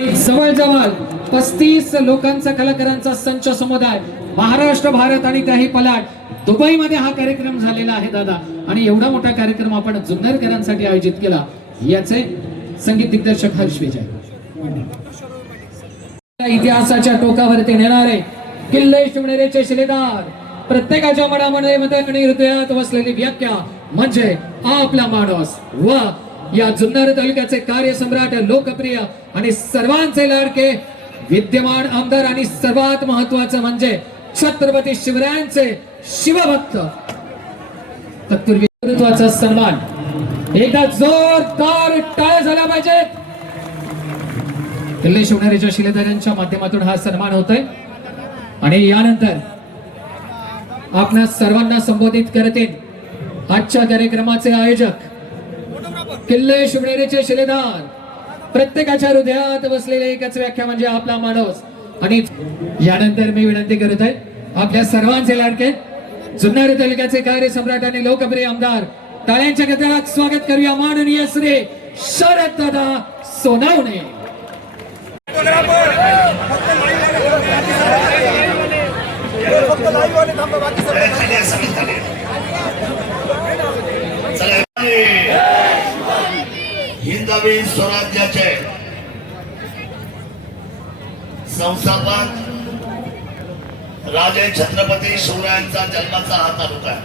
जवळजवळ 35 लोकांचा कलाकारांचा संच समुदाय महाराष्ट्र भारत आणि त्याही पलाट दुबईमध्ये हा कार्यक्रम झालेला आहे दादा। आणि एवढा मोठा कार्यक्रम आपण जुन्नरकरांसाठी आयोजित केला याचे संगीत दिग्दर्शक हर्ष विजय। इतिहासाच्या टोकावरती नेणारे किल्ले शिवनेरीचे शिलेदार प्रत्येकाच्या मनामध्ये आणि हृदयात वसलेली व्याख्या म्हणजे आपला माणूस व या जुन्नर तालुक्याचे कार्यसम्राट लोकप्रिय आणि सर्वांचे लाडके विद्यमान आमदार आणि सर्वात महत्त्वाचं म्हणजे छत्रपती शिवरायांचे शिवभक्त तत्पूर्वीचा सन्मान एकदा जोरदार टाळ्या झाल्या पाहिजेत। किल्ले शिवनेरीच्या शिलेदारांच्या माध्यमातून हा सन्मान होतोय आणि यानंतर आपणा सर्वांना संबोधित करतील आजच्या कार्यक्रमाचे आयोजक किल्ले शिवनेरीचे शिलेदार प्रत्येकाच्या हृदयात बसलेले एकच व्याख्या म्हणजे आपला माणूस। आणि यानंतर मी विनंती करत आहे आपल्या सर्वांचे लाडके जुन्नर तालुक्याचे कार्यसम्राट आणि लोकप्रिय आमदार टाळ्यांच्या गजरात स्वागत करूया माननीय श्री शरद दादा सोनवणे। हिंदवी स्वराज्याचे संस्थापक राजे छत्रपती शिवरायांचा जन्माचा हा तालुका आहे।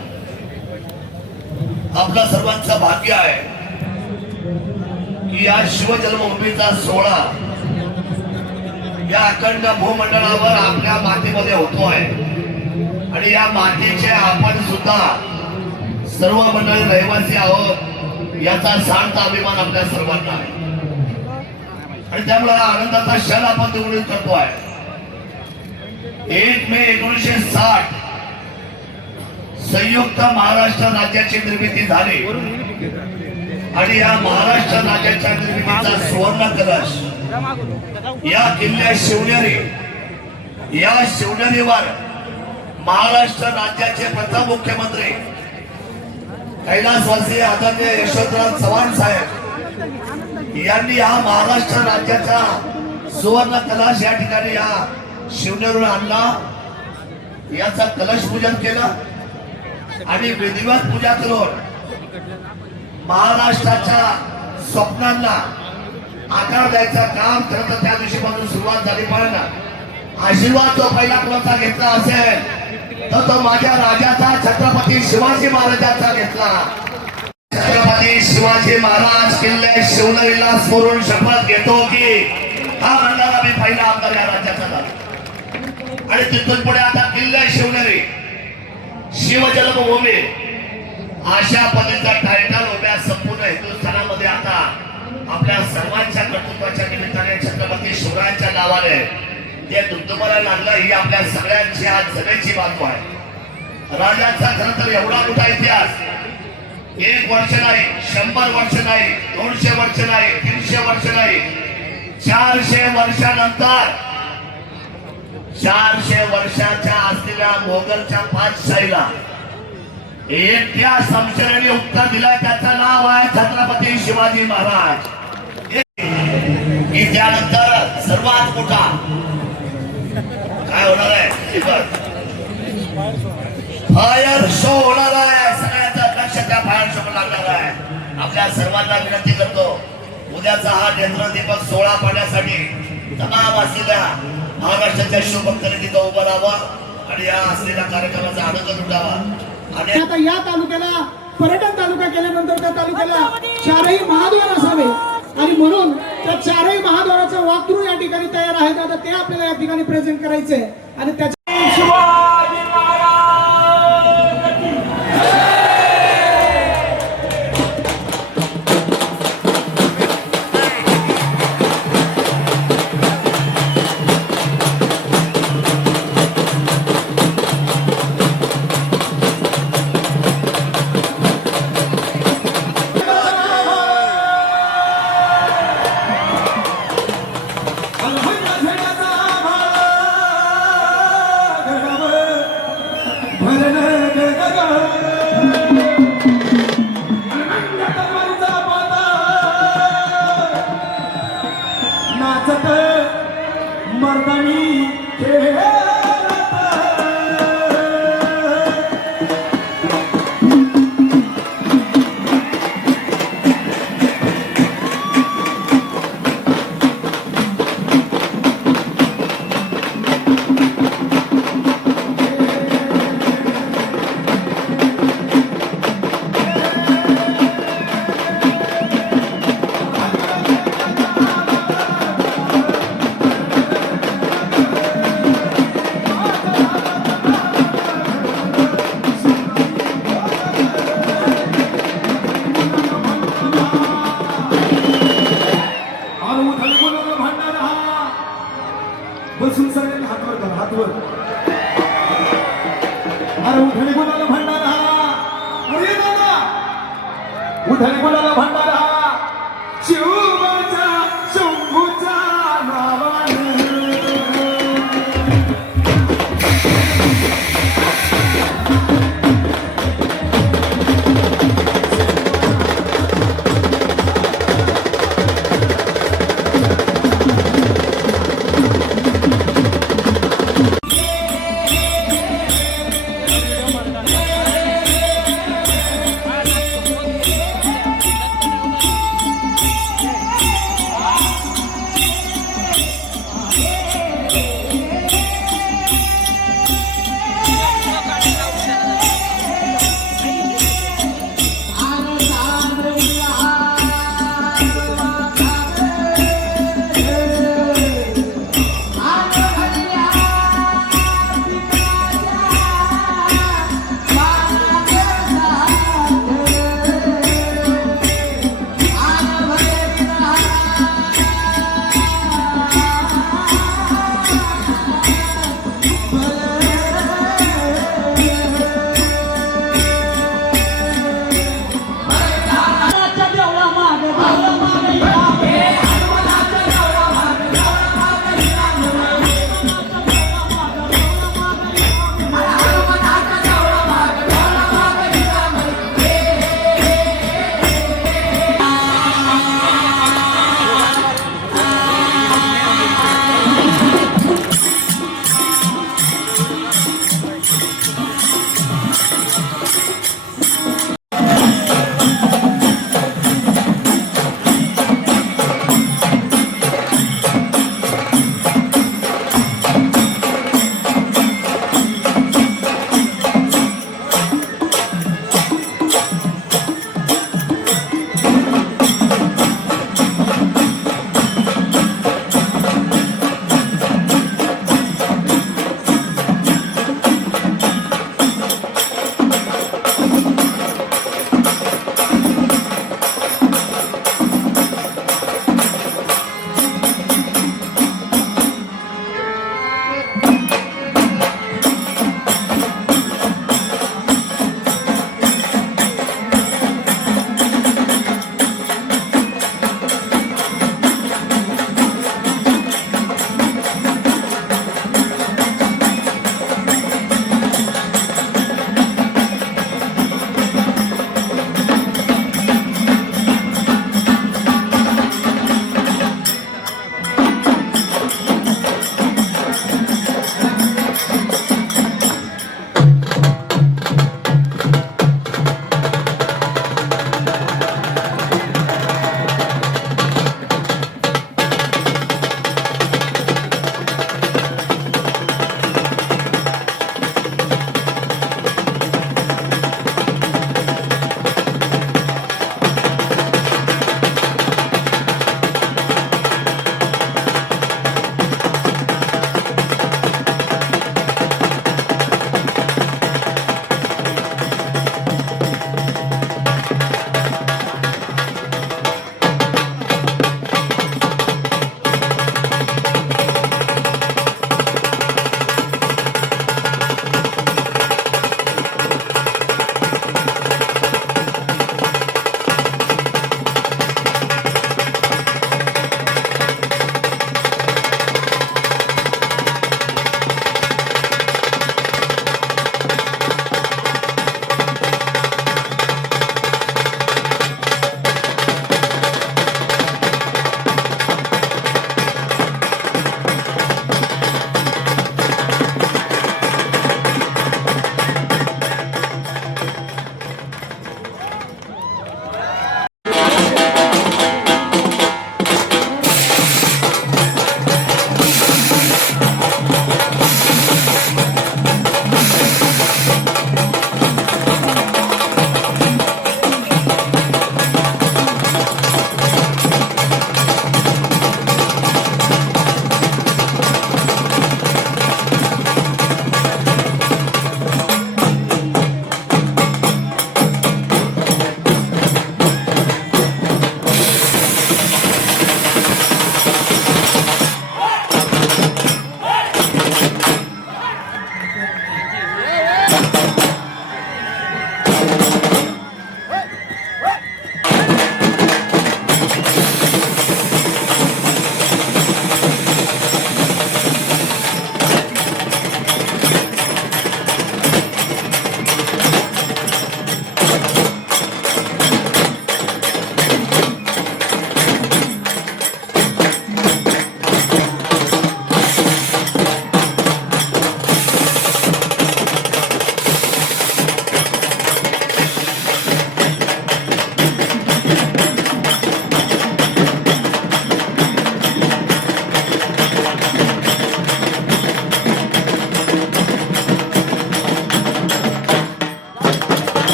आपला सर्वांचं भाग्य आहे की या शिवजन्मभूमीचा सोहळा या अखंड भूमंडळावर आपल्या मातीमध्ये होतोय आणि या मातीचे आपण सुद्धा सर्व मंडळी रहिवासी आहोत याचा शांत अभिमान आपल्या सर्वांना आहे आणि त्यामुळे हा आनंदाचा क्षण आपण निवडून करतोय। 1 मे 1960 संयुक्त महाराष्ट्र राज्याची निर्मिती झाली आणि या महाराष्ट्र राज्याच्या निर्मितीचा सुवर्ण कलश या किल्ल्या शिवनेरी या शिवनेरीवर महाराष्ट्र राज्याचे प्रथम मुख्यमंत्री कैलासवासी आदरणीय यशवंतराव चव्हाण साहेब यांनी हा महाराष्ट्र राज्याचा सुवर्ण कलश या ठिकाणी या शिवनेरीवर आणला। याचा कलश पूजन केलं आणि विधिवत पूजा करून महाराष्ट्राच्या स्वप्नांना आकार द्यायचं काम करत त्या दिवशीपासून सुरुवात झाली। पण आशीर्वाद जो पहिला कोणाचा घेतला असेल तर तो माझ्या राजाचा छत्रपती शिवाजी महाराजांचा घेतला। छत्रपती शिवाजी महाराज किल्ले शिवनेरीला स्मरून शपथ घेतो की हा म्हणणारा मी पहिला आमदार या राज्याचा झाला आणि तिथून पुढे आता किल्ले शिवनेरी शिवजन्मभूमी अशा पद्धतीचा टायटल उभ्या संपूर्ण हिंदुस्थानामध्ये आता आपल्या सर्वांच्या कर्तृत्वाच्या निमित्ताने छत्रपती शिवरायांच्या नावाने ते दुमदुमाला लागलं ही आपल्या सगळ्यांची आज जमेची बाजू आहे। राजाचा खरं तर एवढा मोठा इतिहास 1 वर्ष नाही 100 वर्ष नाही 200 वर्ष नाही 300 वर्ष नाही 400 वर्षानंतर 400 वर्षाच्या असलेल्या मोगलच्या पातशाहीला एकट्या संशयाने उत्तर दिलं त्याचं नाव आहे छत्रपती शिवाजी महाराज। त्यानंतर सर्वात मोठा काय होणार आहे फायर शो होणार आहे। सगळ्यांचं लक्ष त्या फायर शो लागणार आहे। आपल्या सर्वांना विनंती करतो उद्याचा हा नेत्रदीपक सोहळा पाहण्यासाठी तमाम असलेल्या महाराष्ट्राच्या शिवभक्तांनी तिथं उभं राहावं आणि या असलेल्या कार्यक्रमाचा आनंद लुटावा। आणि आता या तालुक्याला पर्यटन तालुका केल्यानंतर त्या तालुक्याला 4ही महाद्वार असावे आणि म्हणून त्या 4ही महाद्वाराचं वॉकथ्रू या ठिकाणी तयार आहे। आता ते आपल्याला या ठिकाणी प्रेझेंट करायचंय आणि त्याच्या नाचत मर्दानी खेळात. बसून सगळ्यांनी हातवर करा, हातवर. अरे उठणी कोणाला भांडणार हा? अरे दादा उठणी कोणाला भांडणार हा?